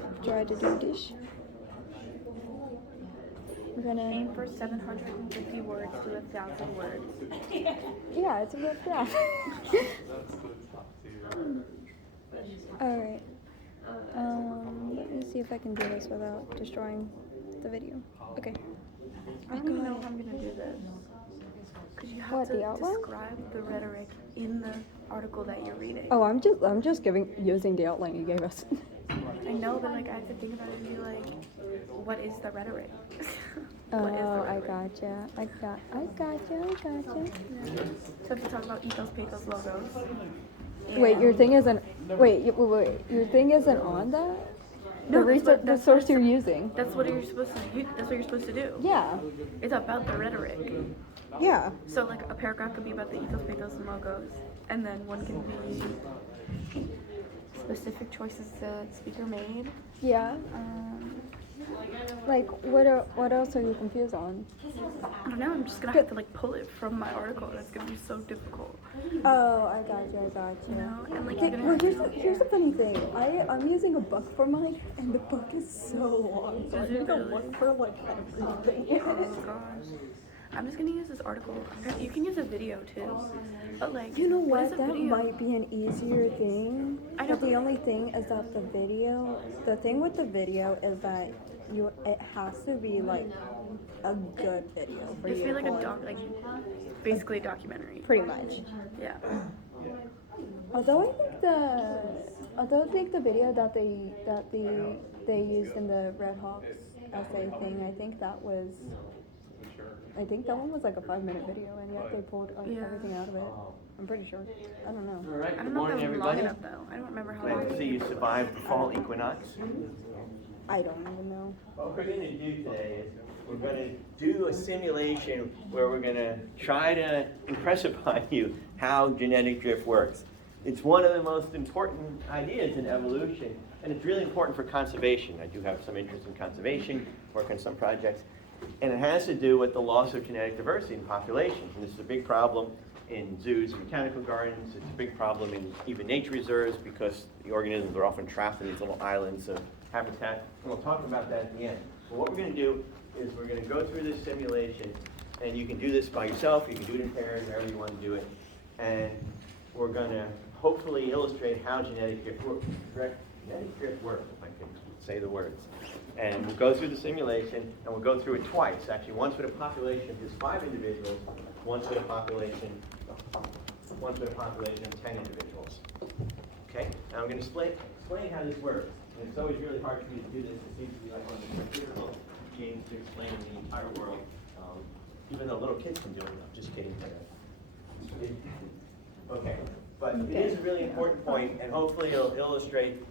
gonna try to do this. We're gonna aim for 750 words to 1,000 words. yeah, it's a rough draft. Alright. Let me see if I can do this without destroying the video. Okay. I don't even know if I'm gonna do this. Because you have What, to the outline? describe the rhetoric in the article that you're reading. Oh, I'm just using the outline you gave us. I know, but like I have to think about it and be like, what is the rhetoric? Oh, What is the I rhetoric? gotcha. I gotcha. So if you talk about ethos, pathos, logos. Wait, your and- thing isn't. Wait, your thing isn't on that. No, the that's what- the that's source what- you're using. That's what you're supposed to do. That's what you're supposed to do. Yeah. It's about the rhetoric. Yeah. So like a paragraph could be about the ethos, pathos, and logos, and then one can be specific choices the speaker made. Yeah. Like what else are you confused on? I don't know. I'm just gonna have to like pull it from my article, and it's gonna be so difficult. Oh, I got you. You know, and like Okay, you're well, gonna. here's the funny thing. I'm using a book for mine, and the book is so long, so I Is it need to really? look for like everything. Oh gosh. I'm just gonna use this article. You can use a video too, but like. You know what what? is a That video? might be an easier thing. I know. But the only thing is that the thing with the video is that it has to be like a good video for It should you be to like pull a in. basically a documentary. Pretty much. Yeah. Although I think the video that they used in the Red Hawks essay thing, I think that one was like a 5-minute video, and yet they pulled like, Yeah. everything out of it. I'm pretty sure. I don't know. All right, I good don't know if morning, that was long everybody. enough though. I don't remember how long. Glad to see you survived the fall equinox. I don't even know. What we're going to do today is we're going to do a simulation where we're going to try to impress upon you how genetic drift works. It's one of the most important ideas in evolution, and it's really important for conservation. I do have some interest in conservation, work on some projects, and it has to do with the loss of genetic diversity in populations. And this is a big problem in zoos and botanical gardens. It's a big problem in even nature reserves because the organisms are often trapped in these little islands of habitat. And we'll talk about that at the end. But what we're going to do is we're going to go through this simulation, and you can do this by yourself, you can do it in pairs, however you want to do it. And we're going to hopefully illustrate how genetic drift works. Genetic drift works, if I can say the words. And we'll go through the simulation, and we'll go through it twice. Actually, once with a population of just 5 individuals, once with a population of 10 individuals. Okay? Now I'm going to explain how this works. And it's always really hard for me to do this. It seems to be like one of the difficult games to explain in the entire world. Even though little kids can do it. I'm just kidding. Okay. But it is a really important point, and hopefully it'll illustrate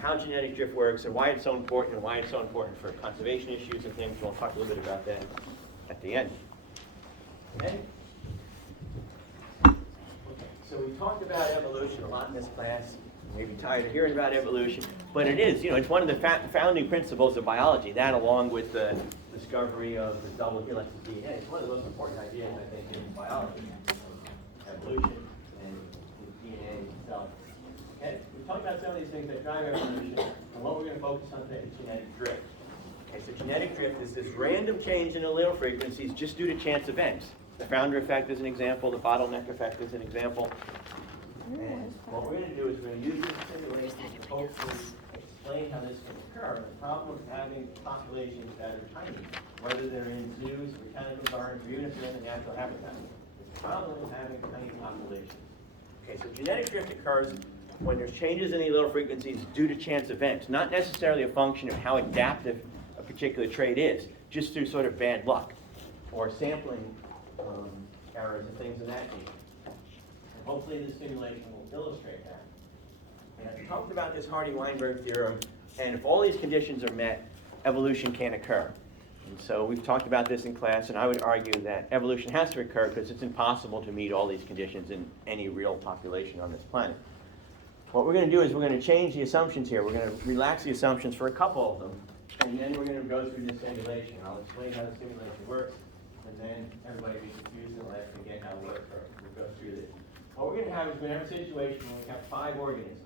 how genetic drift works and why it's so important and why it's so important for conservation issues and things. We'll talk a little bit about that at the end. Okay? So we talked about evolution a lot in this class. You may be tired of hearing about evolution, but it is, it's one of the founding principles of biology. That, along with the discovery of the double helix of DNA, it's one of the most important ideas, I think, in biology. Evolution and the DNA itself. Okay, we talked about some of these things that drive evolution, and what we're going to focus on today is genetic drift. Okay, so genetic drift is this random change in allele frequencies just due to chance events. The founder effect is an example, the bottleneck effect is an example. And what we're going to do is we're going to use this simulation to hopefully explain how this can occur. The problem with having populations that are tiny, whether they're in zoos, botanical gardens, or even if they're in the natural habitat. The problem with having tiny populations. Okay, so genetic drift occurs when there's changes in the allele frequencies due to chance events, not necessarily a function of how adaptive a particular trait is, just through sort of bad luck or sampling errors and things of that nature. And hopefully this simulation will illustrate that. And I talked about this Hardy-Weinberg theorem, and if all these conditions are met, evolution can occur. And so we've talked about this in class, and I would argue that evolution has to occur because it's impossible to meet all these conditions in any real population on this planet. What we're going to do is we're going to change the assumptions here. We're going to relax the assumptions for a couple of them, and then we're going to go through this simulation. I'll explain how the simulation works, and then everybody will be confused and let's forget how it works. We'll go through this. What we're going to have is we're going to have a situation where we have 5 organisms.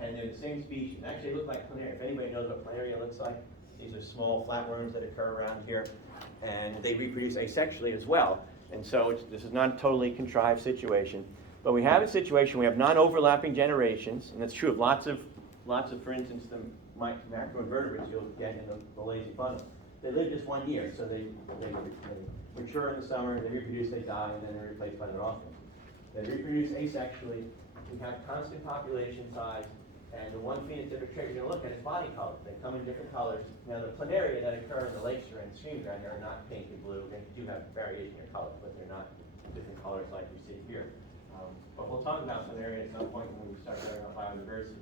and they're the same species. Actually, they look like planaria. If anybody knows what planaria looks like, these are small flatworms that occur around here, and they reproduce asexually as well. And so this is not a totally contrived situation. But we have a situation, we have non-overlapping generations, and that's true of lots of, for instance, the macroinvertebrates you'll get in the lazy funnel. They live just 1 year, so they mature in the summer, they reproduce, they die, and then they're replaced by their offspring. They reproduce asexually. We have constant population size, and the one phenotypic trait you're going to look at is body color. They come in different colors. Now, the planaria that occur in the lakes or in streams around here are not pink and blue. They do have variation in color, but they're not different colors like you see here. But we'll talk about planaria at some point when we start talking about biodiversity.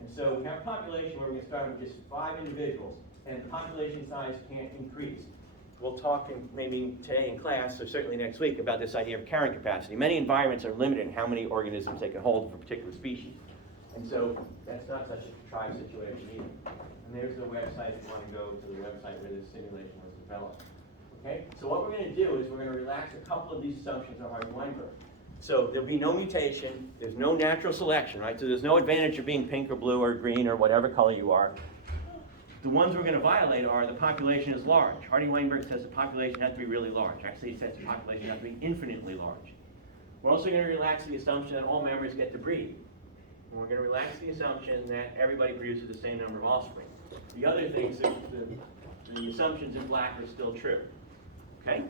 And so we have a population where we can start with just 5 individuals, and the population size can't increase. We'll talk maybe today in class, or certainly next week, about this idea of carrying capacity. Many environments are limited in how many organisms they can hold for a particular species. And so that's not such a contrived situation either. And there's the website if you want to go to the website where this simulation was developed. Okay? So what we're going to do is we're going to relax a couple of these assumptions of Hardy-Weinberg. So there'll be no mutation, there's no natural selection, right? So there's no advantage of being pink or blue or green or whatever color you are. The ones we're going to violate are the population is large. Hardy-Weinberg says the population has to be really large. Actually, he says the population has to be infinitely large. We're also going to relax the assumption that all members get to breed. And we're going to relax the assumption that everybody produces the same number of offspring. The other things, the assumptions in black are still true. Okay?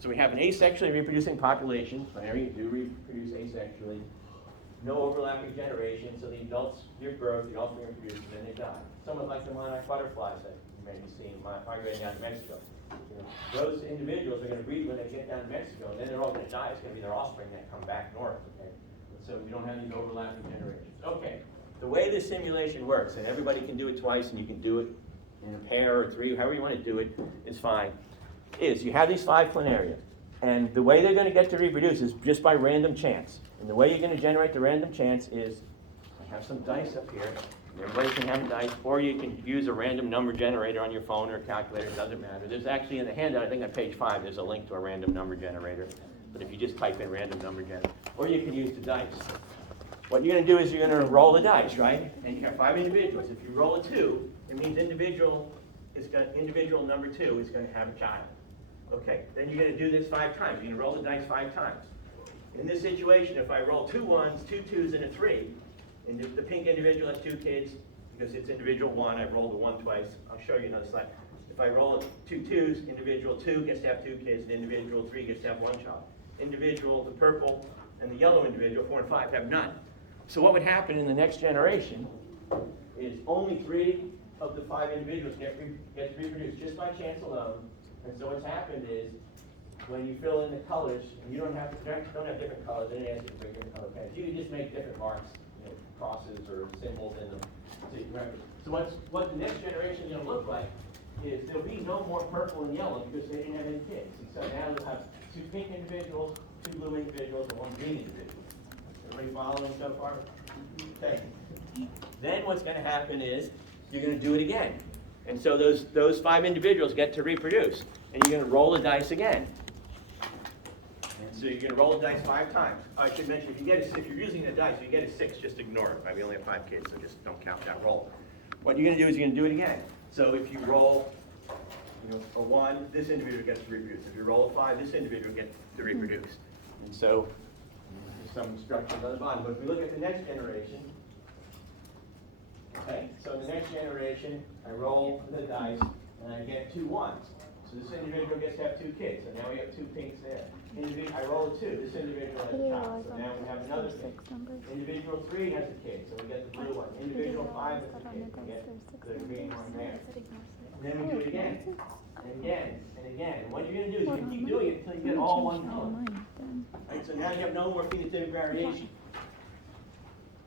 So we have an asexually reproducing population. Planaria do reproduce asexually. No overlapping generation, so the adults give birth, the offspring are produced, and then they die. Somewhat like the monarch butterflies that you may be seeing migrating down to Mexico. Those individuals are going to breed when they get down to Mexico, and then they're all going to die. It's going to be their offspring that come back north. Okay? So we don't have these overlapping generations. Okay, the way this simulation works, and everybody can do it twice, and you can do it in a pair or 3, however you want to do it, is fine, is you have these 5 planaria, and the way they're going to get to reproduce is just by random chance. And the way you're going to generate the random chance is, I have some dice up here, and everybody can have dice, or you can use a random number generator on your phone or calculator, it doesn't matter. There's actually in the handout, I think on page 5, there's a link to a random number generator. But if you just type in random number generator, or you can use the dice. What you're going to do is you're going to roll the dice, right? And you have 5 individuals. If you roll a 2, it means individual number 2 is going to have a child. Okay, then you're going to do this 5 times. You're going to roll the dice 5 times. In this situation, if I roll 2 1s, 2 2s, and a 3, and the pink individual has 2 kids, because it's individual 1, I rolled the 1 twice. I'll show you another slide. If I roll 2 2s, individual 2 gets to have 2 kids, and individual 3 gets to have 1 child. Individual, the purple, and the yellow individual, 4 and 5, have none. So what would happen in the next generation is only 3 of the 5 individuals get reproduced just by chance alone. And so what's happened is, when you fill in the colors, and you don't have different colors, they didn't ask you to bring different color pens. You can just make different marks, crosses or symbols in them. So you remember. So what the next generation is going to look like is there'll be no more purple and yellow because they didn't have any kids. And so now we'll have 2 pink individuals, 2 blue individuals, and 1 green individual. Everybody following so far? Okay. Then what's going to happen is you're going to do it again. And so those 5 individuals get to reproduce. And you're going to roll the dice again. And so you're going to roll the dice 5 times. Oh, I should mention, if you're using the dice, you get a 6, just ignore it. Right? We only have 5 kids, so just don't count that roll. What you're going to do is you're going to do it again. So if you roll a 1, this individual gets to reproduce. If you roll a 5, this individual gets to reproduce. And so there's some instructions on the bottom. But if we look at the next generation, okay, so in the next generation, I roll the dice, and I get 2 1s. So this individual gets to have 2 kids, so now we have 2 pinks there. I roll a 2, this individual has a child, so now we have another pink. Individual 3 has a kid, so we get the blue one. Individual 5 has a kid, we get the green one there. And then we do it again, and again, and again. And what you're going to do is you're going to keep doing it until you get all 1 color. Right, so now you have no more phenotypic variation.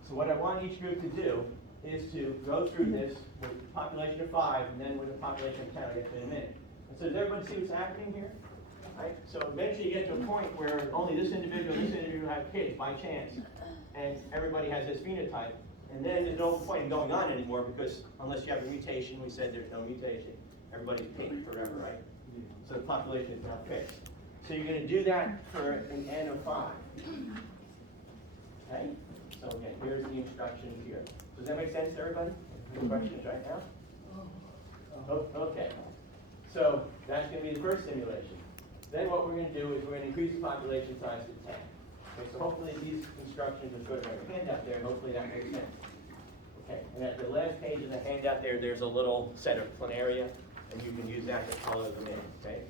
So what I want each group to do is to go through this with a population of 5, and then with a population of 10, I'll get to in a minute. And so does everybody see what's happening here? Right? So eventually you get to a point where only this individual and this individual have kids by chance, and everybody has this phenotype. And then there's no point in going on anymore because unless you have a mutation, we said there's no mutation, everybody's pink forever, right? So the population is now fixed. So you're going to do that for an N of 5. Okay? So again, here's the instructions here. So Does that make sense to everybody? Any questions right now? Oh, okay. So that's going to be the first simulation. Then what we're going to do is we're going to increase the population size to 10. Okay, so hopefully these instructions are sort of a handout there, and hopefully that makes sense. Okay, and at the last page of the handout there's a little set of planaria, and you can use that to color them in, okay?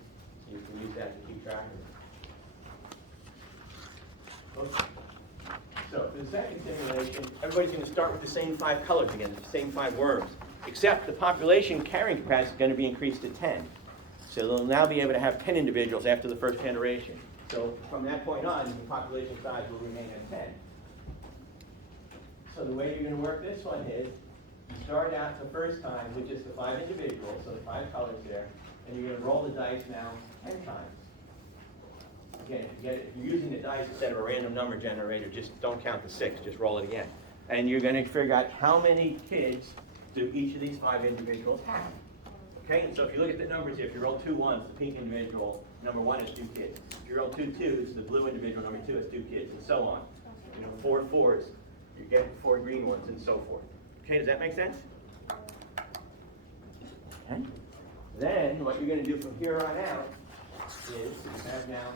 You can use that to keep track of it. Okay. So for the second simulation, everybody's going to start with the same 5 colors again, the same 5 worms, except the population carrying capacity is going to be increased to 10. So they'll now be able to have 10 individuals after the first generation. So from that point on, the population size will remain at 10. So the way you're going to work this one is, you start out the first time with just the 5 individuals, so the 5 colors there, and you're going to roll the dice now 10 times. Again, if you're using the dice instead of a random number generator, just don't count the 6, just roll it again. And you're going to figure out how many kids do each of these 5 individuals have. Okay, and so if you look at the numbers here, if you roll 2 ones, the pink individual, number 1 has 2 kids. If you roll 2 twos, the blue individual, number 2 has 2 kids, and so on. 4 fours, you get 4 green ones, and so forth. Okay, does that make sense? Okay. Then, what you're going to do from here on out is, you have now,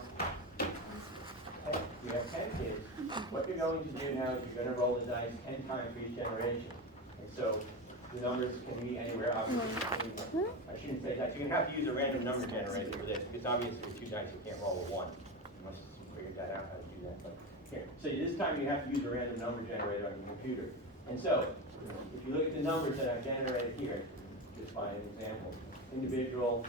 you have 10 kids. What you're going to do now is you're going to roll the dice 10 times for each generation. And so, the numbers can be anywhere, obviously. I shouldn't say that. You're going to have to use a random number generator for this, because obviously with 2 dice you can't roll a 1. You must have figured that out, how to do that. But here. So this time you have to use a random number generator on your computer. And so, if you look at the numbers that I've generated here, just by an example, individual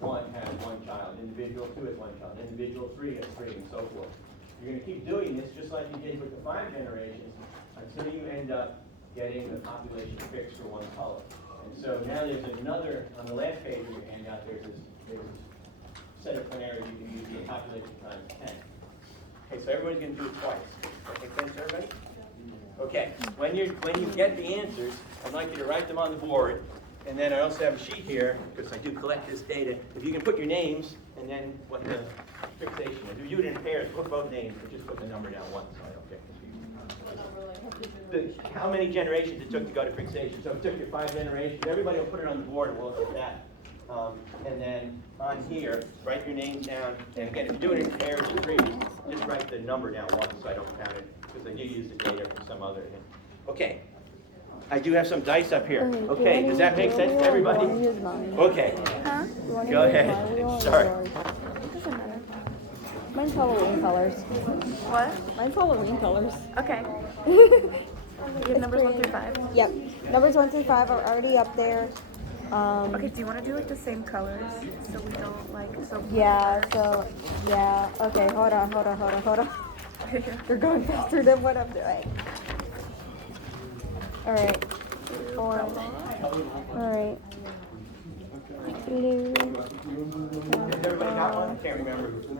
1 has 1 child, individual 2 has 1 child, individual 3 has 3, and so forth. You're going to keep doing this just like you did with the 5 generations until you end up getting the population fixed for 1 color. And so now there's another, on the last page of your handout, there's this set of planaries you can use the population times 10. Okay, so everybody's going to do it twice. That make sense to everybody? Okay, when you get the answers, I'd like you to write them on the board. And then I also have a sheet here, because I do collect this data. If you can put your names and then what the fixation is. If you do it in pairs, put both names, but just put the number down once so I don't get confused. How many generations it took to go to fixation. So it took you 5 generations. Everybody will put it on the board and we'll look at that. And then on here, write your names down. And again, if you do it in pairs or threes, just write the number down once so I don't count it, because I do use the data from some other. Okay. I do have some dice up here. Okay, does that make sense to everybody? Okay. Huh? Go ahead. Sorry. Doesn't matter. Mine's Halloween colors. What? Mine's Halloween colors. Okay. You have numbers 1 through 5? Yep. Numbers 1 through 5 are already up there. Okay, do you want to do like the same colors so we don't like so? Yeah, so, yeah. Okay, hold on. You're going faster than what I'm doing. Alright. Alright. Blue. Has everybody got one? I can't remember. Green.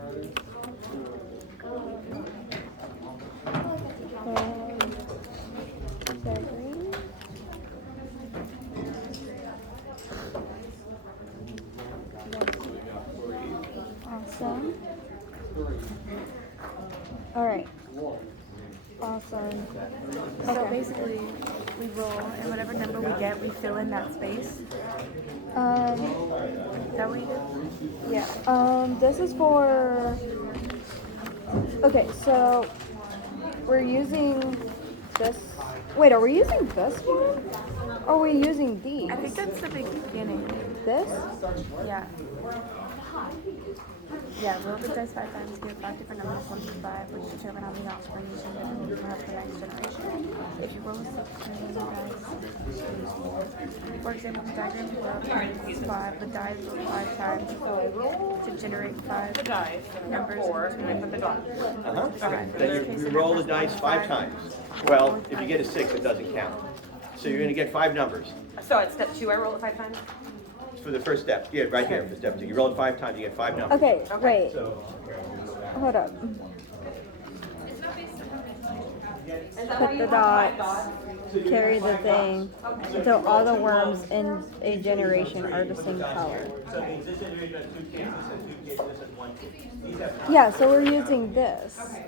Awesome. Alright. Awesome. So Okay. basically, we roll, and whatever number we get, we fill in that space. Is that what you do? Yeah. This is for. Okay, so we're using this. Wait, are we using this one? Or are we using these? I think that's the beginning. This? Yeah. Yeah, roll the dice 5 times, give 5 different numbers, 1 through 5, which determine how many offspring you can have the next generation. If you roll a 6 and roll dice, for example, the diagram you roll is 5, the die is rolled 5 times to generate 5 numbers. Okay. Then you roll the dice 5 times. Well, if you get a 6, it doesn't count. So you're going to get 5 numbers. So at step 2, I roll it 5 times? For the first step. Yeah, right here for step 2. You roll it 5 times, you get 5 numbers. Okay, wait. So, Hold up. put the dots, carry the thing, until all the worms in a generation are the same color. So means this individual has 2 kids, this has 2 kids, this has 1 kid. These have Yeah, so we're using this. okay.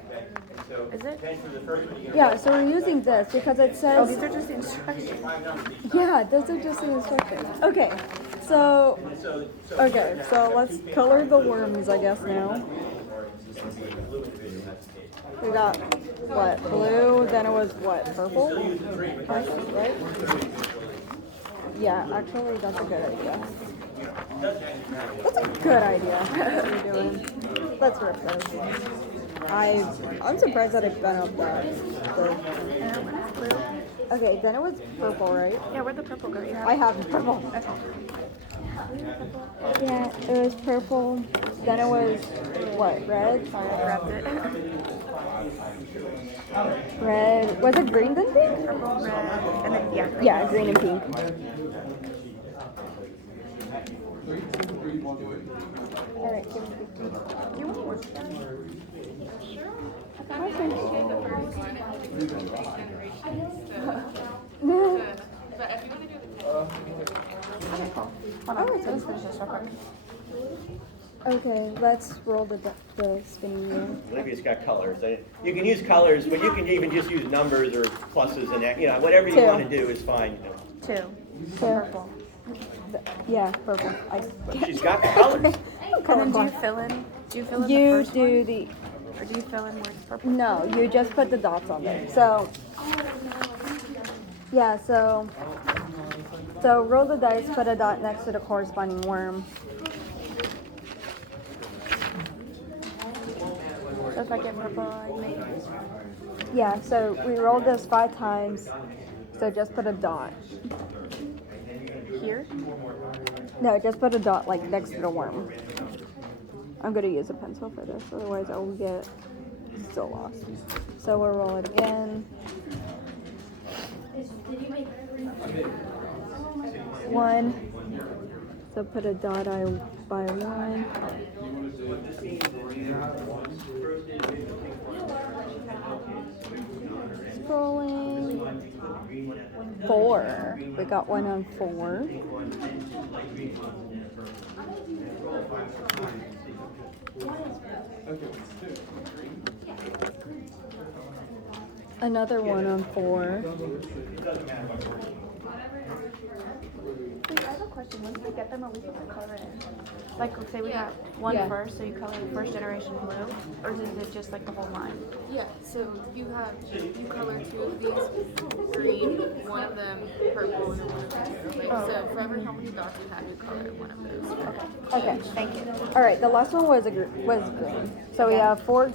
So Is it? then for the first one, you get Yeah, so we're using this because it Oh, these says, are just the instructions. 5 numbers each. yeah, those are just the instructions. Okay, so, And so okay, so let's color the worms, I guess, now. the blue individual has a kid. We got, what, blue, then it was what, purple? Right? Yeah, actually, that's a good idea. That's a good idea. What are you doing? Let's rip those. I'm surprised that it bent up that. Okay, then it was purple, right? Yeah, where'd the purple go? You I have purple. Yeah, it was purple. Then it was what? Red. Sorry, I grabbed it. Red. Was it green then pink? Purple, red, and then yeah. Green. Yeah, green and pink. All right, give me the pink. Do you want to work together? No. Hold on, let's finish this real quick. Okay, let's roll the spinning wheel. Olivia's got colors. You can use colors, but you can even just use numbers or pluses and whatever you 2. want to do is fine. 2. Purple. Yeah, purple. But she's got the colors. And then do you fill in? Do you fill in the You first do one? the. Or do you fill in where it's purple? No, you just put the dots on there. So. Yeah, so roll the dice, put a dot next to the corresponding worm. So if I get purple, I make it. Yeah, so we rolled this 5 times. So just put a dot. Here? No, just put a dot like next to the worm. I'm gonna use a pencil for this, otherwise I will get so lost. So we'll roll it again. 1. So put a dot by 1. Scrolling. 4. We got 1 on 4. Another 1 on 4. Wait, I have a question. Once we get them, are we supposed to color in? Like, let's say we got one Yeah. first, so you color the first generation blue? Or is it just like the whole line? Yeah, so you color 2 of these green, 1 of them purple, and then 1 of them blue. Like, so for every how many dots you have, you color 1 of those. Okay, thank you. All right, the last one was green. So we have 4.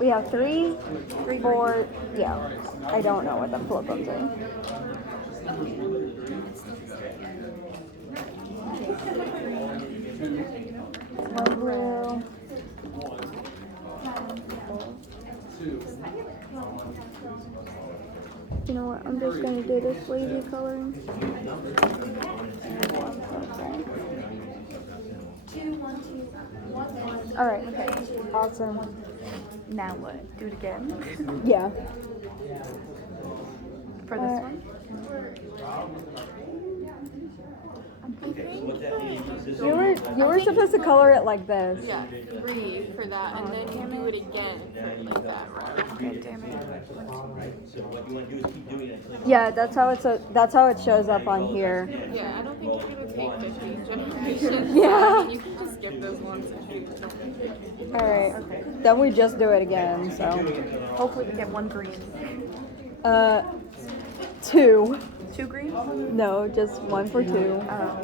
We have 3, 4. Yeah, I don't know what the flip I'm doing. One blue. You know what? I'm just gonna do this lazy coloring. All right. Okay. Awesome. Now what? Do it again? Yeah. For this one? You were supposed to color it like this. Yeah, 3 for that, and then you do it again for like that round. God damn it. So what you want to do is keep doing it until Yeah, that's how it shows up on here. Yeah, I don't think you're gonna take 15 generations. Yeah. You can just skip those ones if you don't think you're All right. Then we just do it again. So, Hopefully we get 1 green. 2. 2 green? No, just 1 for 2. Oh.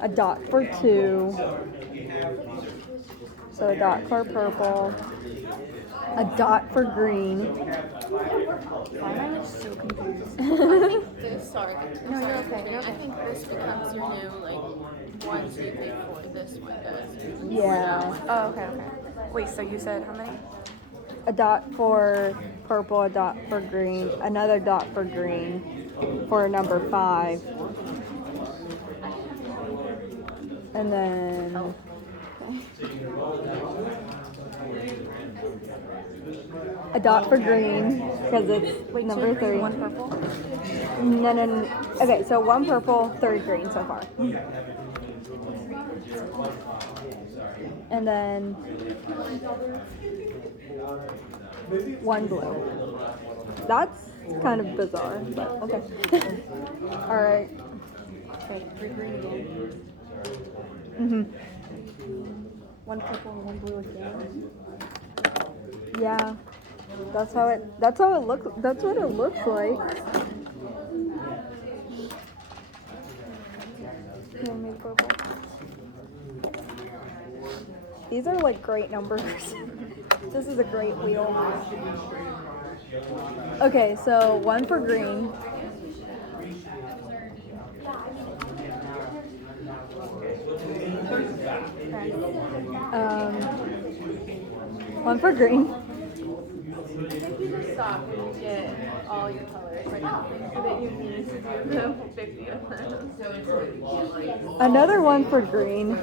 A dot for 2. So a dot for purple. A dot for green. Why am I so confused? this. Sorry. No, sorry, you're okay, you're I think this becomes your new like 1, 2, 3, 4. This one does. Yeah. Oh, okay, okay. Wait, so you said how many? A dot for purple, a dot for green, another dot for green for number 5. And then A dot for green, because it's number 3. One purple. No. Okay, so 1 purple, 3 green so far. And then 1 blue. That's kind of bizarre, but okay. Alright. Okay, 3 green again. Mm-hmm. 1 purple and 1 blue again. Yeah. That's what it looks like. Here, maybe purple. These are like great numbers. This is a great wheel. Okay, so 1 for green. Um, 1 for green. Maybe just stop when you get all your colors, like that you need to do the 50 of them. Another 1 for green.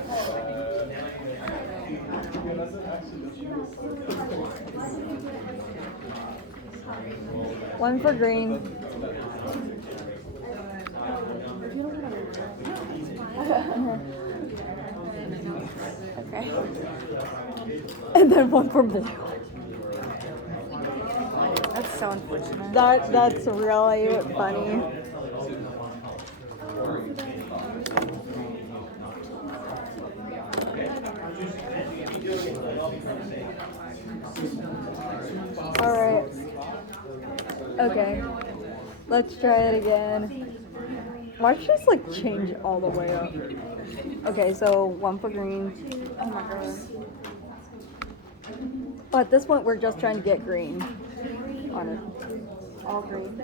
One for green. Okay. And then 1 for blue. That's so unfortunate. That's really funny. Alright. Okay. Let's try it again. Watch this like change all the way up. Okay, so 1 for green. Oh my god. But at this point we're just trying to get green on it. All green.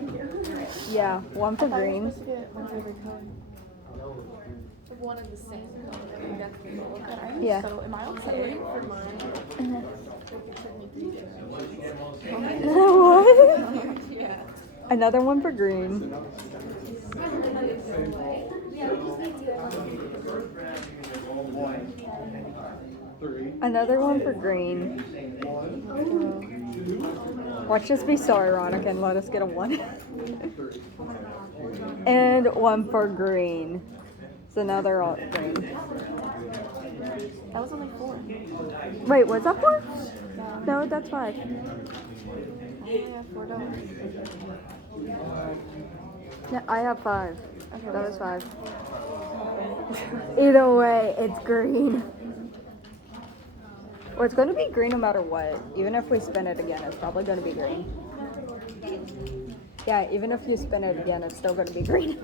Yeah, 1 for green. One for every color. One of the same. Yeah. So am I on set? For mine, it took me 3 days. What? Yeah. Another 1 for green. Another 1 for green. Watch this be so ironic and let us get a 1. And 1 for green. It's another green. That was only 4. Wait, was that 4? No, that's 5. I only have $4. Yeah, I have 5. That was 5. Either way, it's green. Well, it's going to be green no matter what. Even if we spin it again, it's probably going to be green. Yeah, even if you spin it again, it's still going to be green.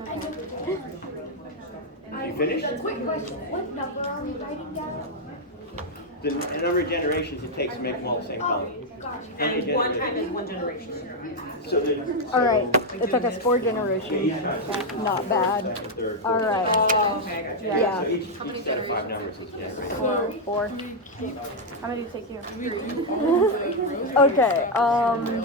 You finished? Quick question, what number are we writing down? The number of generations it takes to make them all the same color. Gosh. And one time is one generation. So All right, it took us 4 generations. Not bad. All right. Oh, okay, I got you. Yeah. So each set of 5 numbers is generated. 4. How many do you take you? Okay.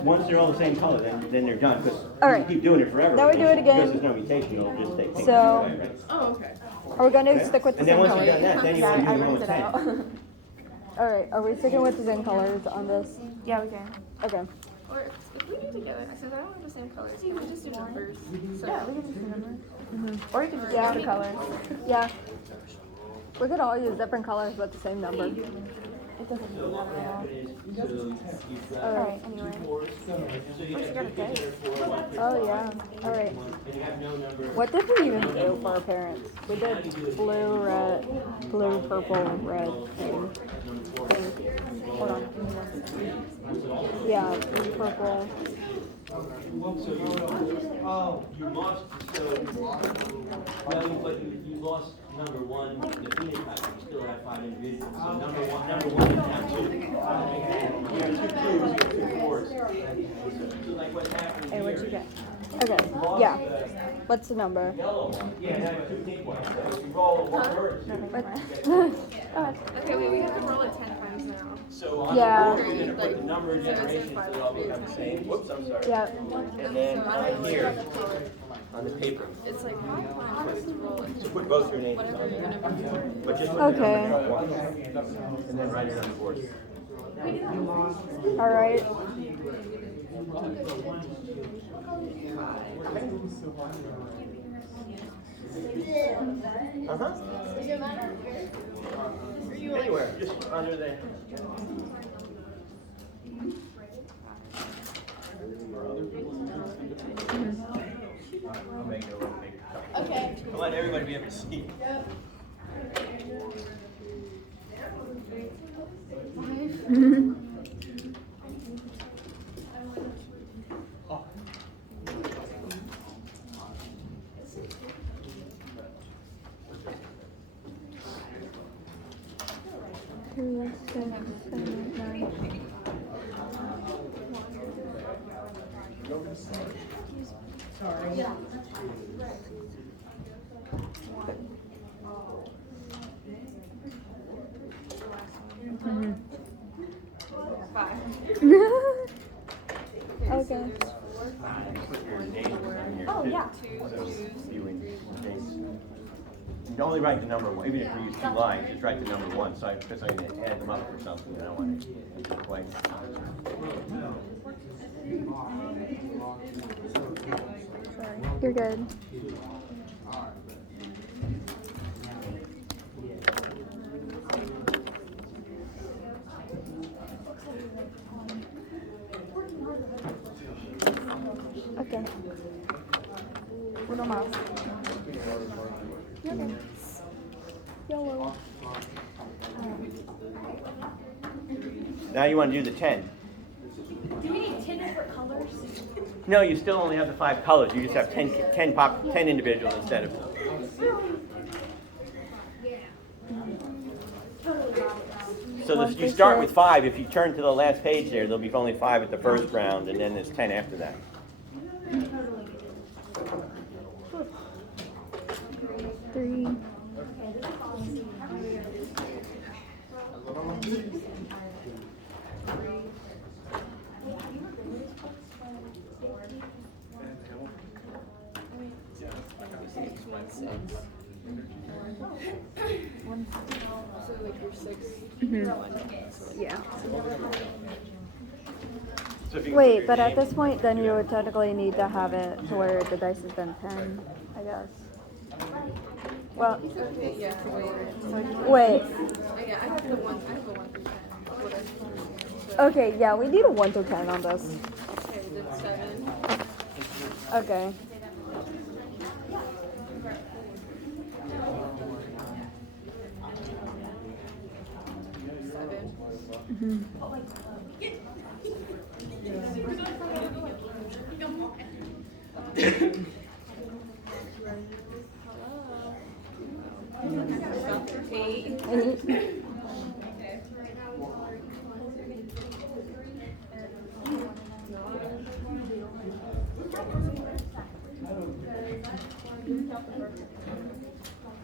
Once they're all the same color, then they're done. Because All right. you keep doing it forever. Now we do it again. Because there's no mutation, it'll just take. So- Oh, okay. Are we going to stick with the And then same once you've color? done that, then you Yeah, want to I do the one ripped with it 10. out. All right. Are we sticking with the same colors on this? Yeah, we can. Okay. Or if we do together, since I don't have the same colors, can we just do numbers? So Yeah, we can just remember. Or you can just Yeah. use the colors. Yeah. We could all use different colors but the same number. It doesn't really matter at all. All right. Alright, anyway. First you gotta date. Oh yeah. All right. What did we even do for our parents? We did blue, red, blue, purple, red. And hold on. Yeah, blue, purple. Oh, you lost, so, well, but you lost number 1, the phenotype, you still have 5 individuals, so number one is now 2. You have 2 blues, you have 2 fours. So like what's happening Hey, what'd you here, get? Okay. Yeah. What's the number? yellow one, yeah, now 2 pink ones, so if you roll a 1 word. okay, wait, we have to roll it 10 times now. So on Yeah. the board, you're gonna put the number of generations, they all become the same. Whoops, I'm sorry. Yeah. And then So I right don't know here, the color. on the paper, It's like my plan was to roll it. so put both your names Whatever on you're there. gonna be. But just put the Okay. number down once, and then write it on the board. All right. Uh-huh. Anywhere, just under the. I'll make it a little bigger. Okay. I want everybody to be able to see. Two, 6, 7, 9. Okay. Put your name in here. Oh, yeah. So you in case. You only write the number one, even if you use 2 lines, just write the number 1, so because I'm going to add them up or something, and I want to do it twice. You're good. Okay. Uno más. Okay. Yellow. Now you want to do the 10. Do we need 10 different colors? No, you still only have the 5 colors. You just have 10 individuals instead of. So you start with 5. If you turn to the last page there, there'll be only 5 at the first round, and then there's 10 after that. Three. So like you're 6. Yeah. So if you can put Wait, your but at name- this point, then you would technically need to have it to where the dice has been 10, I guess. Well, Okay, yeah, wait. wait. Yeah, I have the 1 through 10. What I found. Okay, yeah, we need a 1 to 10 on this. Okay, then 7. Okay.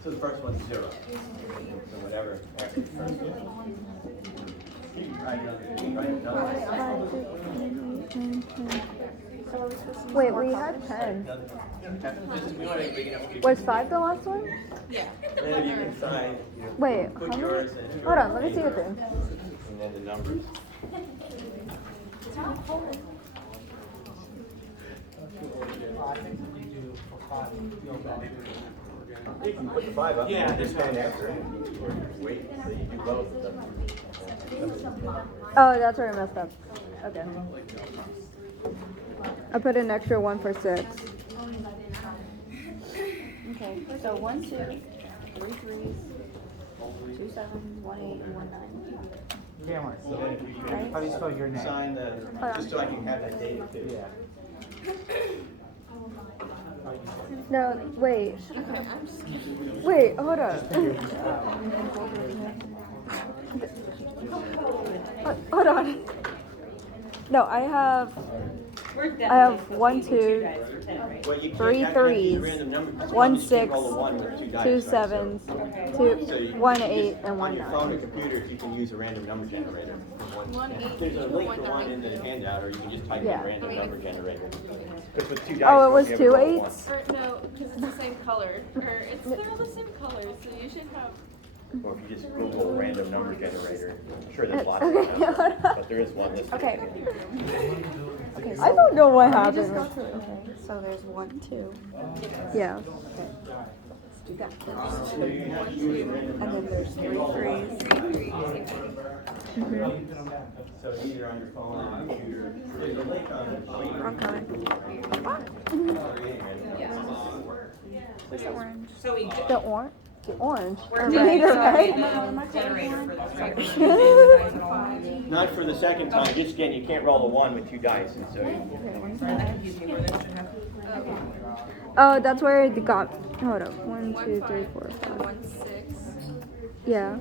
So the first one's 0. So whatever after the first one. You can write it down. Wait, we had 10. We want to make big enough. Was 5 the last one? Yeah. Then you can sign. Wait, Put how many? yours in. Hold on, let me see it through. And then the numbers. You can put the 5 up. Yeah, just 10 after. Or wait, so you do both. Oh, that's where I messed up. Okay. I put an extra 1 for 6. Okay, so 1 2, 3 3s, 2 7s, 1 8, and 1 9. Cameron, So then if you how do you spell your name? sign the, just so I can have that data too. Yeah. No, wait. Okay, I'm just Wait, hold on. Hold on. No, I have 1 2, Well, you can't 3 have to use 3s, random numbers. 1 You just 6, roll a 1 with 2 dice, 2 right? 7s, So 2 you- 1 8, and On 1 your phone 9. or computer, you can use a random number generator. One eight, There's a link for one one in the nine. handout, or you can just type Yeah. in random number generator. Because with 2 dice. Oh, it you was only 2 ever roll 1. 8s? Or no, because it's the same color. Or they're all the same color, so you should have. Or if you just Google random number generator, I'm sure there's lots of Okay, them, hold on. but there is one listed. Okay. Okay, I don't know what let me just happened. go through. Okay, so there's 1, 2. Yeah. Let's do that first. And then there's 3 3s. So either on your phone or computer, there's a link on the screen. Wrong color. Where's the orange? So we The orange. The orange. we're Or doing neither, so right? the generator for this, right? We're using the dice at all. Not for the second time, just again, you can't roll a 1 with 2 dice, and so you, Sorry, that confused me more than it should have. Oh, that's where it got. Hold up. 1, 2, 3, 4, 5. 1, 6. Yeah.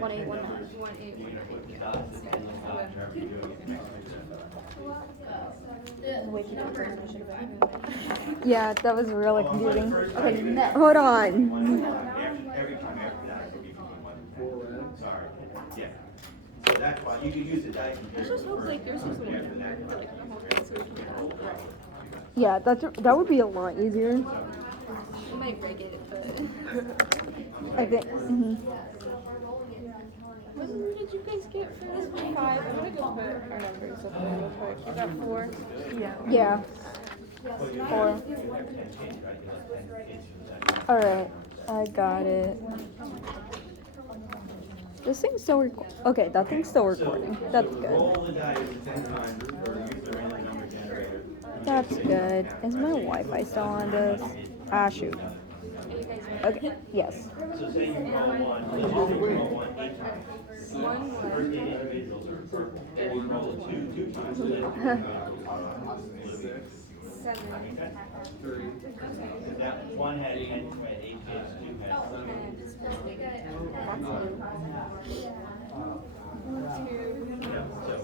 One, 8, 1, 9. 1, 8, 1, 8. Way too much information. Yeah, that was really confusing. Okay, hold on. every time after that, we'll give you one. Sorry, yeah. So that's why, you could use the dice. Let's just hope like yours is the one for like the whole thing so we can do that. Yeah, that would be a lot easier. We might break it, but. I think. What did you guys get for this one? 5. I'm gonna go put our numbers up there real quick. You got 4? Yeah. Yeah. 4. Alright, I got it. This thing's still recording. Okay, that thing's still recording. That's good. Roll the dice 10 times, or use the random number generator. That's good. Is my Wi-Fi still on this? Ah, shoot. Okay, yes. So say you roll 1, let's just say you roll 1 8 times. First 8 individuals are purple, and you roll a 2 times, so then that one had 10, 8 kids, 2 had 7. So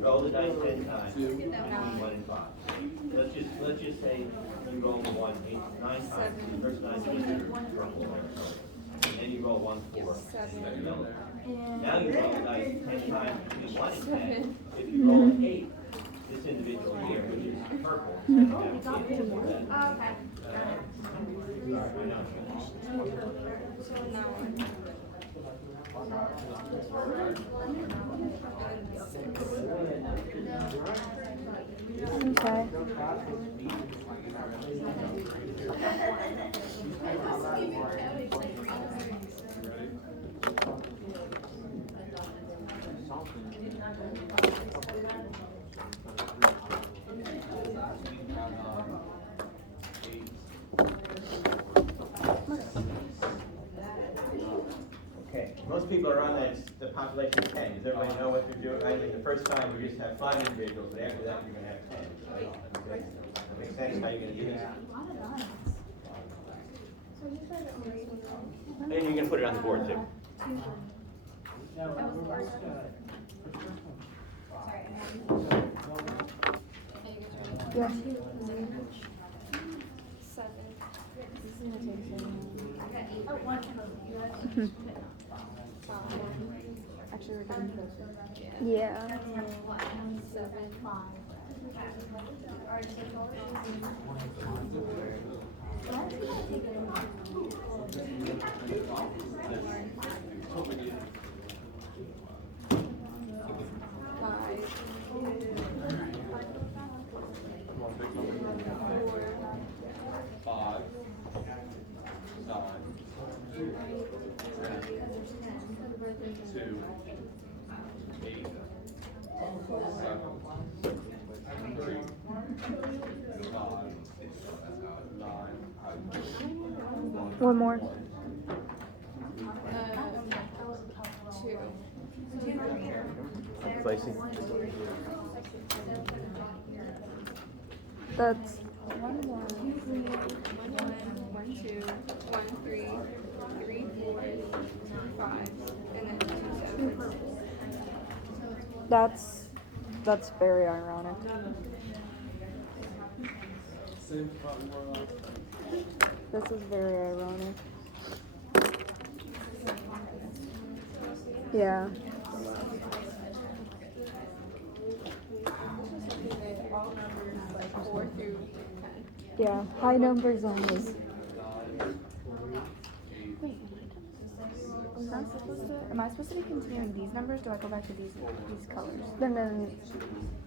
roll the dice 10 times, 1 and 5. Let's just say you roll the 1 9 times. The first 9 individuals are purple, and then you roll 1 4. Yellow. Now you roll the dice 10 times between 1 and 10. If you roll an 8, this individual here, which is purple, is going to have 8. Okay. Okay, most people are on the population of 10. Does everybody know what they're doing? I mean, the first time we just have 5 individuals, but after that you're going to have 10. Right? Okay. That makes sense how you're going to do this. And you're going to put it on the board too. Yeah. 7. Actually, we're getting closer. Yeah. 7. 5, 9, 2, 8, 7, 3, 5, 9, One more. 2. Placing. That's 1, 1, 1, 2, 1, 3, 3, 4, 5, and then 2 sevens. that's very ironic. This is very ironic. Yeah. through 10. Yeah, high numbers only. Am I supposed to be continuing these numbers? Do I go back to these colors? Then,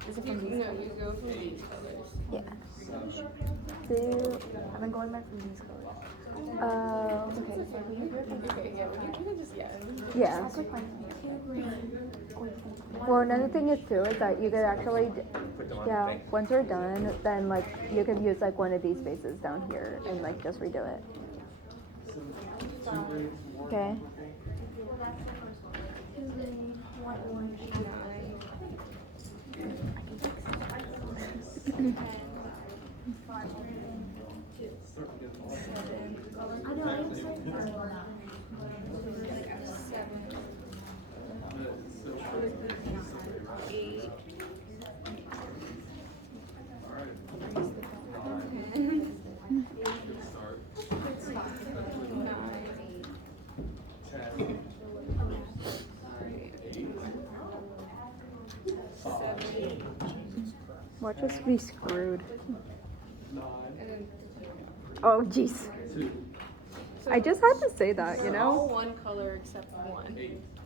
Is it No, from these? you go for these colors. yeah. I've been going back from these colors. Okay. Okay, yeah, well, you can just, Yeah. Well, another thing is too is that you could actually, yeah, once you're done, then like you could use like one of these spaces down here and like just redo it. Okay. Watch us be screwed. Oh, jeez. I just had to say that, you all know? one color except one,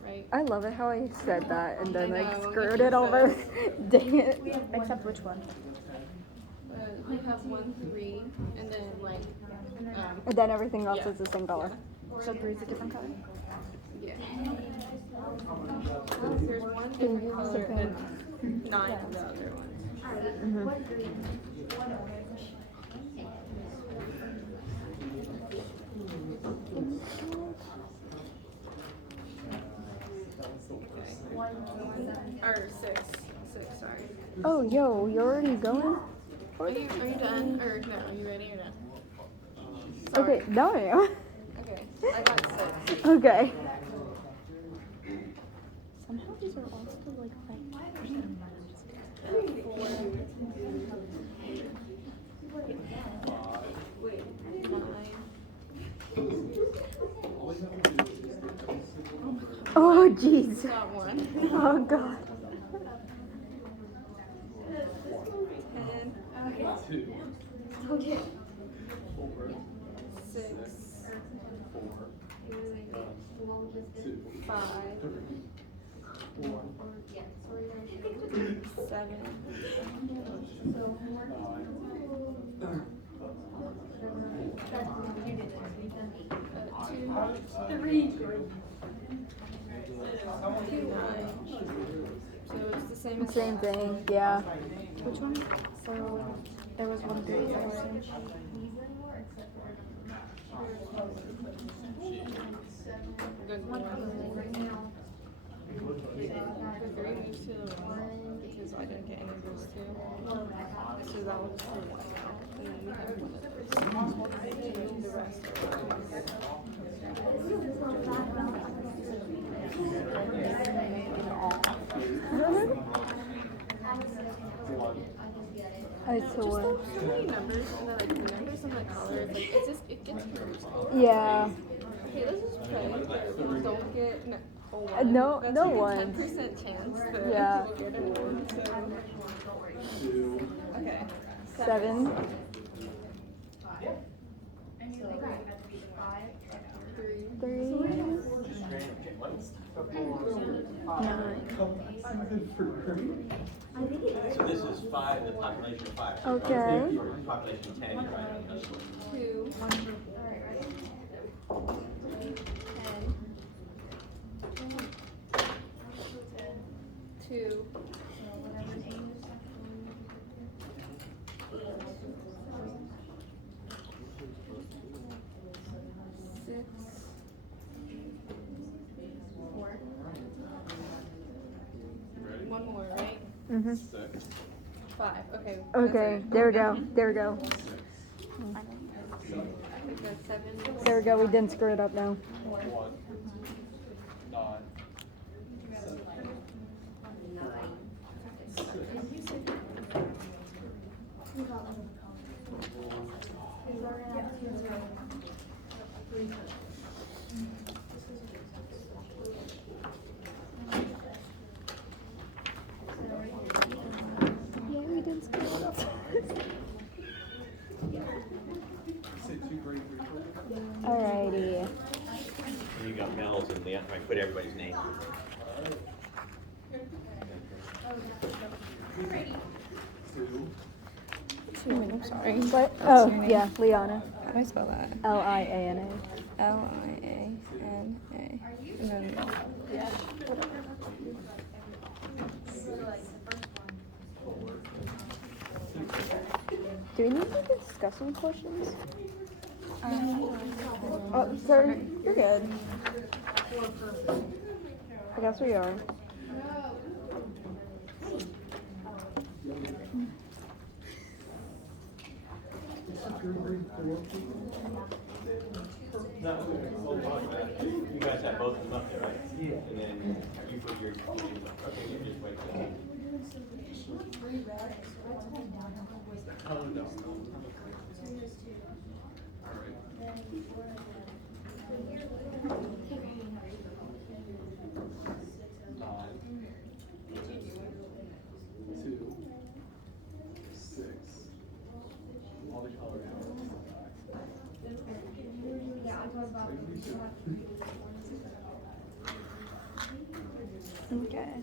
right? I love it how I said that and then I like know, screwed you it over. said- Dang it. Except which one? You have 1, 3, and then like, And then everything else Yeah. is the same color. So 3 is a different color? yeah. There's one different color and 9 of the other ones. Or 6, sorry. Oh, yo, you're already going? Are you done? Or no, are you ready or no? Okay, no, I am. Okay, I got 6. Okay. Somehow these are all still like 5%. 9. Oh, jeez. Got 1. Oh, God. 10. 2. 6. 5. 7. 2. 9. So it's the same as Same thing, yeah. Which one? So there was 1 3 that was in. Good. The 3 moves to the 1 because I didn't get any of those 2. So that one's for 1 now. And then we have 1 of those. The rest I swear. so many numbers and then like the numbers and the colors, like it's just it gets confusing. Yeah. Okay, let's just pray that we don't get a whole one. No- That's no like ones. a 10% chance that Yeah. we'll get a one. So okay. 7. 3. 9. So this is 5, the population of 5. Okay. Your population of 10, you're right on this one. 2. 10. 2. 6. 1 more, right? Mm-hmm. 5. Okay. Okay, there we go. There we go. We've got 7. There we go. We didn't screw it up now. 1. 9. Yeah, we didn't screw it up. I'm sorry. What? What's Oh, your name? yeah, Liana. How do I spell that? Liana. Liana. And then Do we need to discuss some questions? Oh, sorry. You're good. I guess we are. You guys have both of them up there, right? Yeah. And then you put your, okay, you just wait. Okay.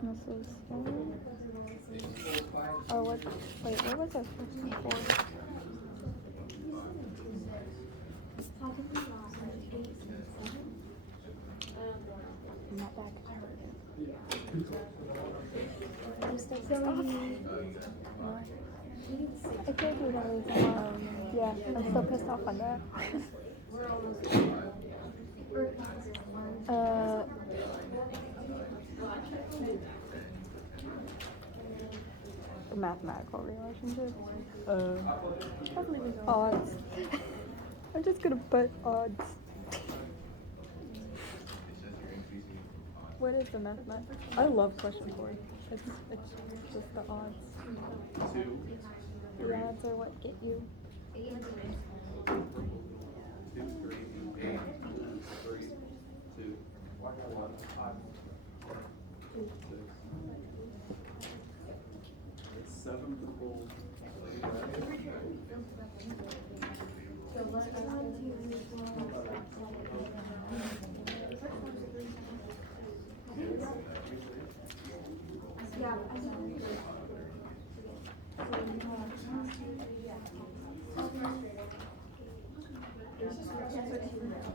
This is oh, what? Wait, what was our first before? I'm not back. I told you that was, yeah, I'm still pissed off on that. Mathematical relationship. Odds. I'm just gonna put odds. What is the mathematical? I love question 4. It's just the odds. The odds are what get you.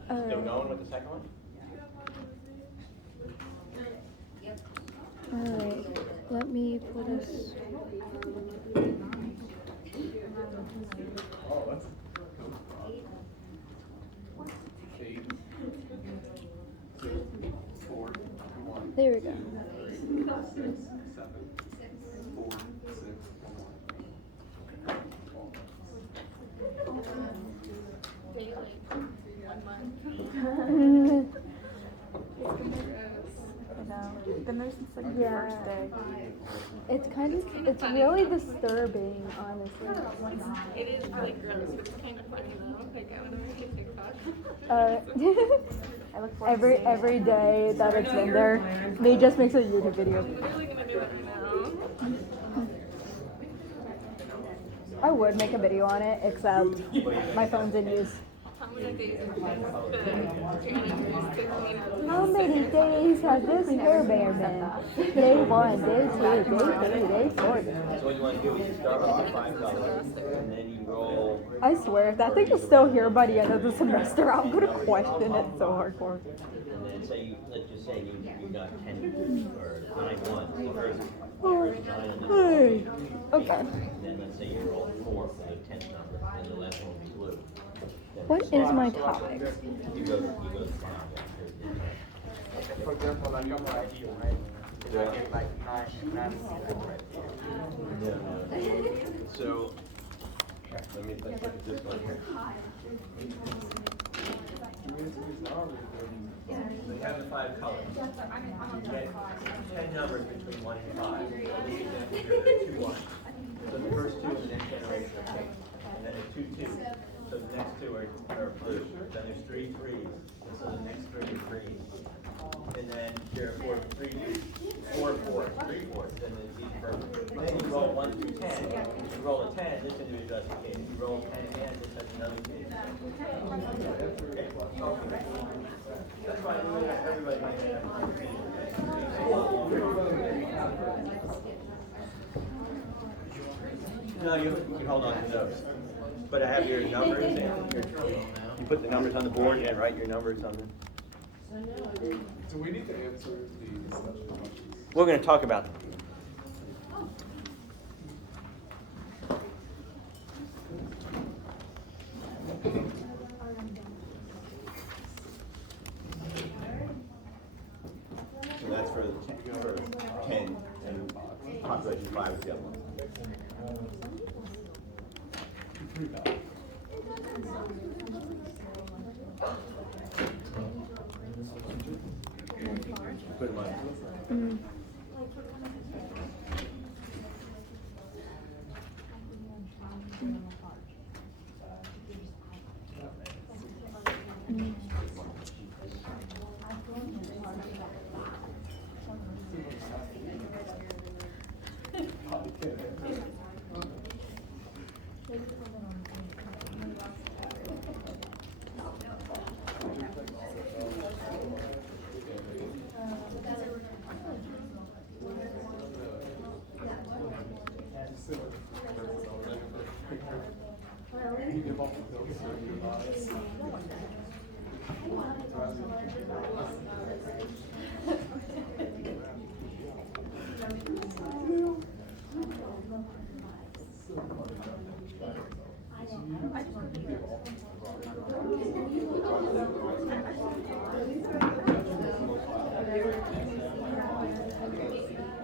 Still going with the second one? Alright, let me pull this. Oh, that's There we go. been there since like the Yeah. first day. It's really disturbing, honestly. It is really gross, but it's kind of funny though. Like I whenever I hit TikTok. I look forward to seeing Every day that it's been there, me just makes a YouTube video. I'm literally gonna do it right now. I would make a video on it, except my phone's in use. How many days have the janitors took me out? How many days has this hair bear been? Day 1, day 2, day 3, day 4. So what you want to do is you start off with $5 and then you roll. I swear, if that thing is still here by the end of the semester, I'm gonna question it so hardcore. And then say you, let's just say you got 10 or 9 ones. The first Oh, first 9 and then hey. Okay. then let's say you roll 4 for the 10th number and the last one will be blue. Then What you is swap. my topic? You go down. For example, like I'm right here, right? If I get like 9, right here. So, let's look at this one here. We have the 5 colors. You get 10 numbers between 1 and 5. This is the 2 1. So the first 2 in the next generation are changed. And then a 2 2. so the next two are blue. Then there's 3 threes, and so the next 3 are green. And then there are 4 threes, 4 fours, 3 fours, then there's these purple. Then you roll 1 through 10. If you roll a 10, this individual has a kid. If you roll 10 again, this has another kid. That's why everybody. No, you can hold on to those. But I have your numbers and you put the numbers on the board and write your numbers on them. Do we need to answer the discussion questions? We're going to talk about them. So that's for 10 and population 5 is the other one. Put them on.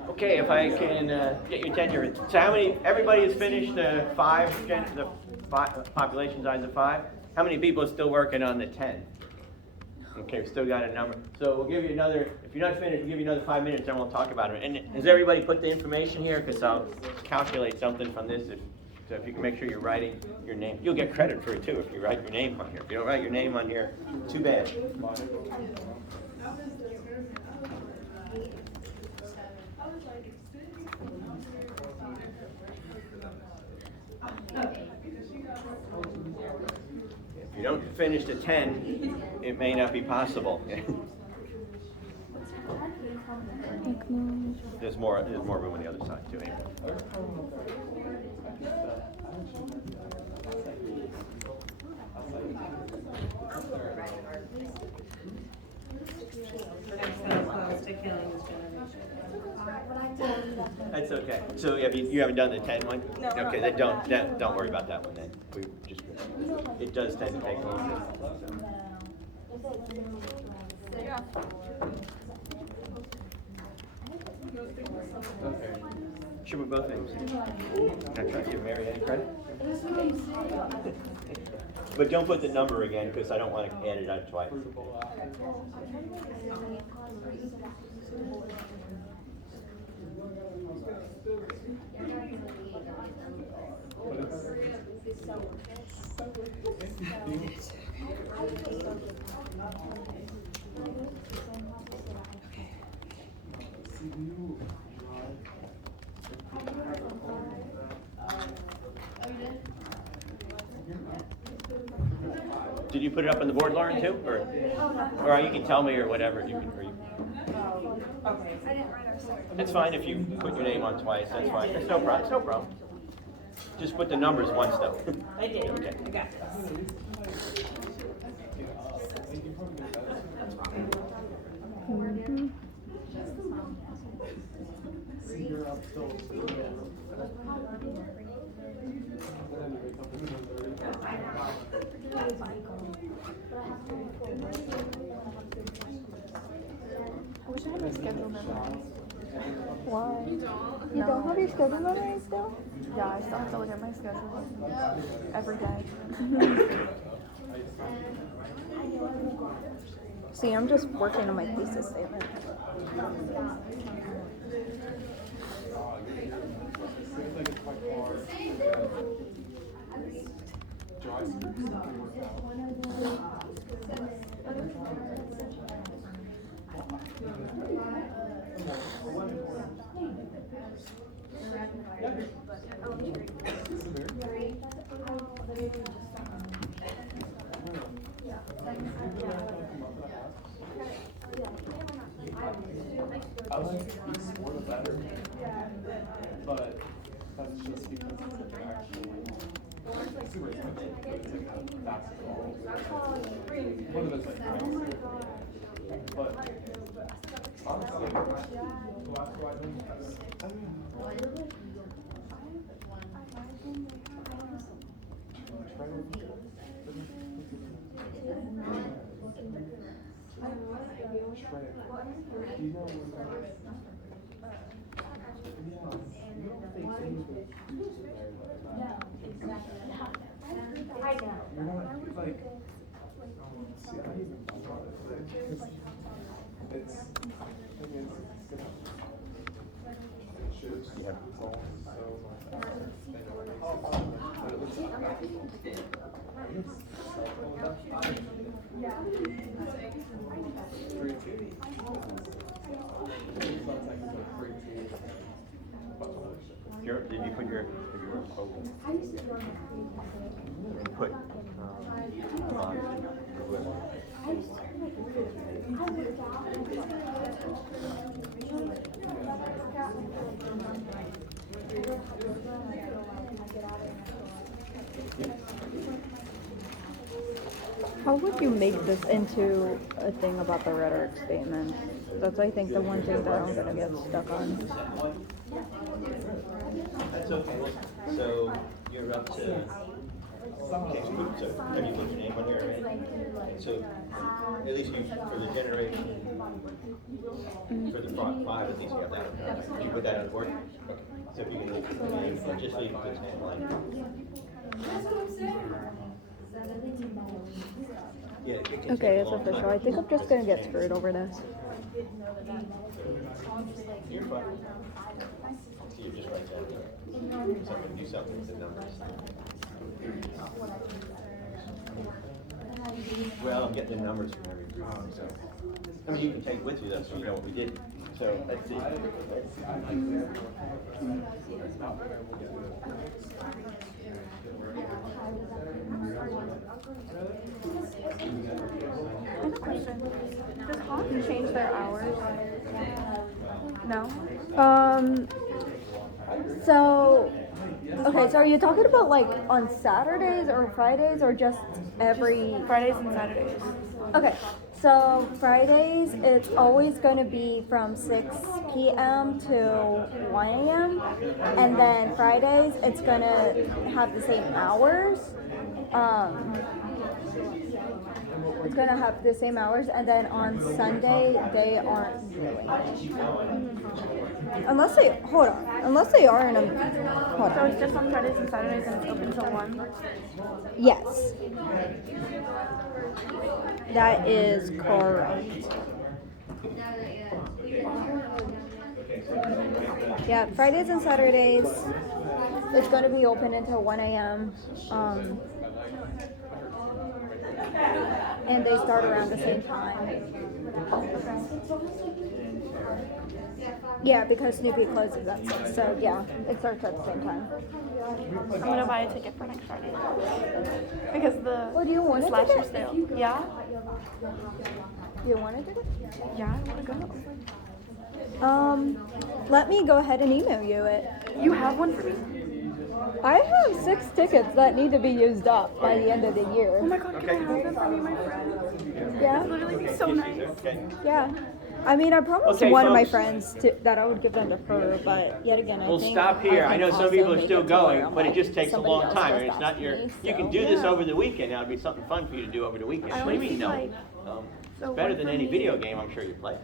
Okay, if I can get your attention. So how many, everybody has finished the population size of 5? How many people are still working on the 10? Okay, we still got a number. So we'll give you another, if you're not finished, we'll give you another 5 minutes, then we'll talk about it. And has everybody put the information here? Because I'll calculate something from this. So if you can make sure you're writing your name. You'll get credit for it too if you write your name on here. If you don't write your name on here, too bad. If you don't finish the 10, it may not be possible. There's more room on the other side too. That's okay. So you haven't done the 10 one? No. Okay, then don't worry about that one then. We just, it does tend to take a little bit. Yeah. Should we both names? Can I try to give Mary any credit? But don't put the number again because I don't want to add it out twice. Did you put it up on the board, Lauren, too? Or you can tell me or whatever. It's fine if you put your name on twice. That's fine. It's no problem. It's no problem. Just put the numbers once, though. I did. Okay. I got this. I wish I had my schedule memorized. Why? You don't? You don't have your schedule memorized still? Yeah, I still have to look at my schedule every day. See, I'm just working on my thesis statement. Seems like it's quite hard. I like East more the better. But that's just because it's like actually super expensive. It's like basketball. One of those like but honestly, I mean, you know, you're not like, see, I even thought about it, because it's, the thing is, it shows you have it's all so much, but it looks like basketball. Did you put your open? Put How would you make this into a thing about the rhetoric statement? That's, I think, the one thing that I'm gonna get stuck on. That's okay. So you're up to. Okay, so have you put your name on here already? So at least you, for the generation, for the front five, at least you have that. Did you put that on the board? Okay. So if you can leave the name, or just leave the name line. Yeah, Okay, it's official. I think I'm just gonna get screwed over this. You're fine. So you're just right there. So I'm gonna do something with the numbers. Well, I'm getting the numbers from every group, so. I mean, you can take with you, that's, you know, what we did. So, let's see. Does Hawk change their hours? No? So, okay, so are you talking about like on Saturdays or Fridays or just every... Fridays and Saturdays. Okay, so Fridays, it's always going to be from 6 p.m. to 1 a.m. And then Fridays, it's going to have the same hours. It's going to have the same hours. And then on Sunday, they aren't doing it. Unless they, hold on, unless they are in a, hold So on. it's just on Fridays and Saturdays and it's open till 1? Yes. That is correct. Yeah, Fridays and Saturdays, it's going to be open until 1 a.m. And they start around the same time. Yeah, because Snoopy closes at 6, so yeah, it starts at the same time. I'm gonna buy a ticket for next Friday. Because the Oh, do you want a slasher ticket? sale. Yeah? Do you want to do it? Yeah, I wanna go. Let me go ahead and email you it. You have one for me? I have 6 tickets that need to be used up by the end of the year. Oh my god, can I have that for me, my friend? Yeah? It'd literally be so nice. Yeah. I mean, I promised Okay, one of my folks. friends that I would give them to her, but yet again, I We'll think stop here. I know some also people are make still it to where going, I'm but it like, just takes a somebody long else time. just It's not asked your, me, you so, can do this yeah. over the weekend. That would be something fun for you to do over the weekend. I What do you only mean, need, no? like, so It's better one than for any me. video game I'm sure you play.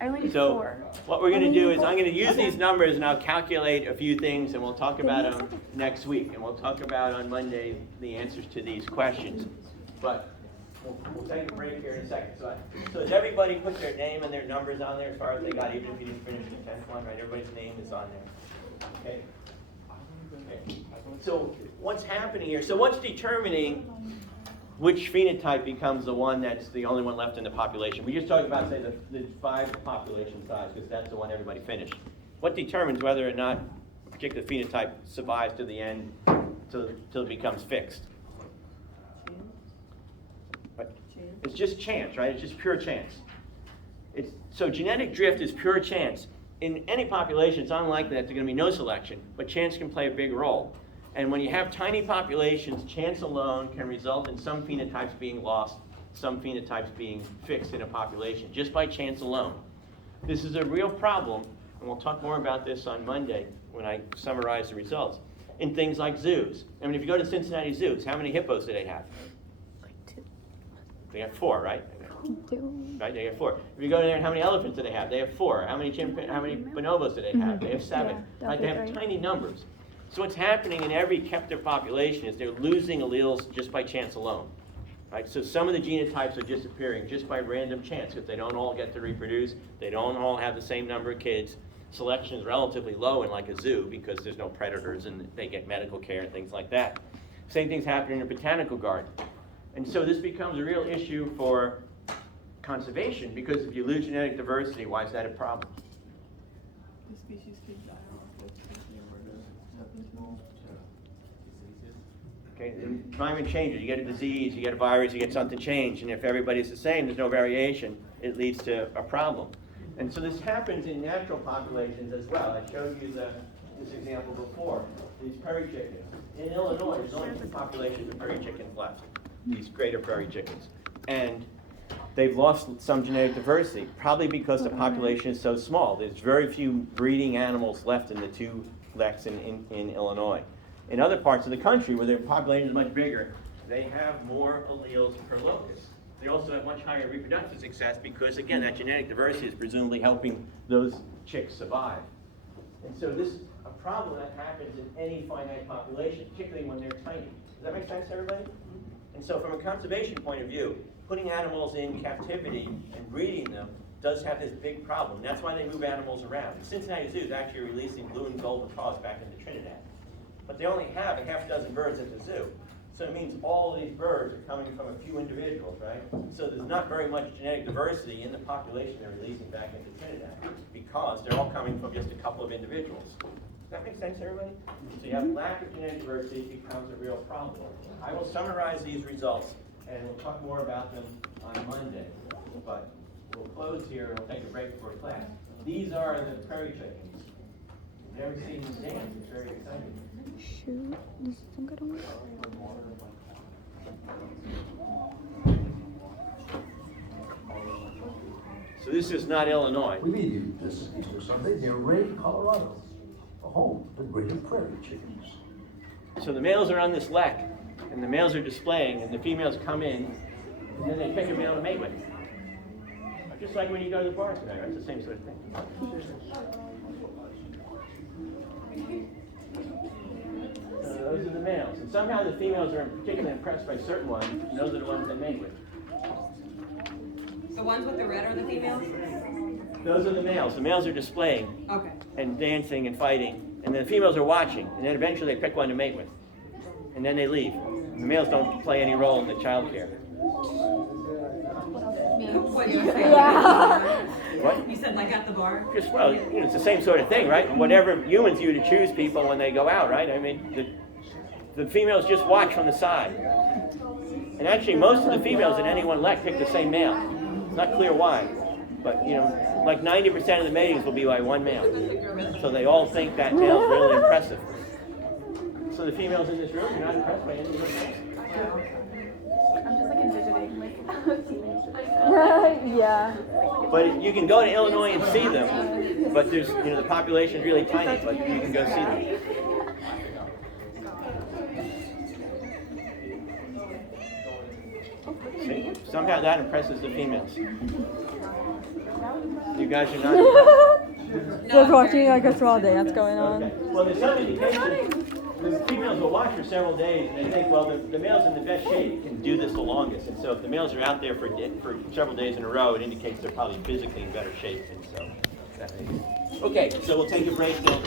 I only need So 4. what we're gonna do is I'm gonna use these numbers and I'll calculate a few things and we'll talk about them next week. And we'll talk about on Monday the answers to these questions. But we'll take a break here in a second. So has everybody put their name and their numbers on there as far as they got, even if you didn't finish the 10th one, right? Everybody's name is on there. Okay? Okay. So what's happening here? So what's determining which phenotype becomes the one that's the only one left in the population? We just talked about, say, the 5 population size, because that's the one everybody finished. What determines whether or not a particular phenotype survives to the end till it becomes fixed? It's just chance, right? It's just pure chance. So genetic drift is pure chance. In any population, it's unlikely that there's going to be no selection, but chance can play a big role. And when you have tiny populations, chance alone can result in some phenotypes being lost, some phenotypes being fixed in a population, just by chance alone. This is a real problem, and we'll talk more about this on Monday when I summarize the results, in things like zoos. I mean, if you go to Cincinnati zoos, how many hippos do they have? Like 2. They have 4, right? 2. Right, they have 4. If you go there, and how many elephants do they have? They have 4. How many bonobos do they have? They have 7. Yeah, Right, they have right. tiny numbers. So what's happening in every captive population is they're losing alleles just by chance alone. Right? So some of the genotypes are disappearing just by random chance, because they don't all get to reproduce, they don't all have the same number of kids. Selection is relatively low in like a zoo because there's no predators and they get medical care and things like that. Same thing's happening in a botanical garden. And so this becomes a real issue for conservation, because if you lose genetic diversity, why is that a problem? The species could die off if you were to something small. Okay, the environment changes. You get a disease, you get a virus, you get something changed, and if everybody's the same, there's no variation, it leads to a problem. And so this happens in natural populations as well. I showed you this example before, these prairie chickens. In Illinois, there's only 2 populations of prairie chickens left, these greater prairie chickens. And they've lost some genetic diversity, probably because the population is so small. There's very few breeding animals left in the 2 leks in Illinois. In other parts of the country, where their population is much bigger, they have more alleles per locus. They also have much higher reproductive success because, again, that genetic diversity is presumably helping those chicks survive. And so this is a problem that happens in any finite population, particularly when they're tiny. Does that make sense to everybody? And so from a conservation point of view, putting animals in captivity and breeding them does have this big problem. That's why they move animals around. The Cincinnati Zoo is actually releasing blue and gold macaws back into Trinidad. But they only have a half dozen birds at the zoo. So it means all of these birds are coming from a few individuals, right? So there's not very much genetic diversity in the population they're releasing back into Trinidad, because they're all coming from just a couple of individuals. Does that make sense, everybody? So you have lack of genetic diversity becomes a real problem. I will summarize these results, and we'll talk more about them on Monday. But we'll close here, and we'll take a break for class. These are the prairie chickens. You've never seen them dance. It's very exciting. Shoot, this isn't good one. So this is not Illinois. We meet you this Easter Sunday near Ray, Colorado, a home for greater prairie chickens. So the males are on this lek, and the males are displaying, and the females come in, and then they pick a male to mate with. Just like when you go to the bar today, right? It's the same sort of thing. Those are the males. And somehow the females are particularly impressed by certain ones, and those are the ones they mate with. The ones with the red are the females? Those are the males. The males are displaying Okay. and dancing and fighting, and then the females are watching, and then eventually they pick one to mate with. And then they leave. The males don't play any role in the child care. What you said? Yeah. What? You said like at the bar? Just, well, you know, it's the same sort of thing, right? Whatever humans use to choose people when they go out, right? I mean, the females just watch from the side. And actually, most of the females in any one lek pick the same male. It's not clear why. But, you know, like 90% of the matings will be by one male. So they all think that male's really impressive. So the females in this room are not impressed by any of those males. I'm just like envisioning like teenagers. Yeah. But you can go to Illinois and see them. But there's, you know, the population is really tiny, but you can go see them. See? Somehow that impresses the females. You guys are not impressed? Just watching like a small dance going on. Okay. Well, there's some indication the females will watch for several days, and they think, well, the males in the best shape can do this the longest. And so if the males are out there for several days in a row, it indicates they're probably physically in better shape. And so that makes it. Okay, so we'll take a break now.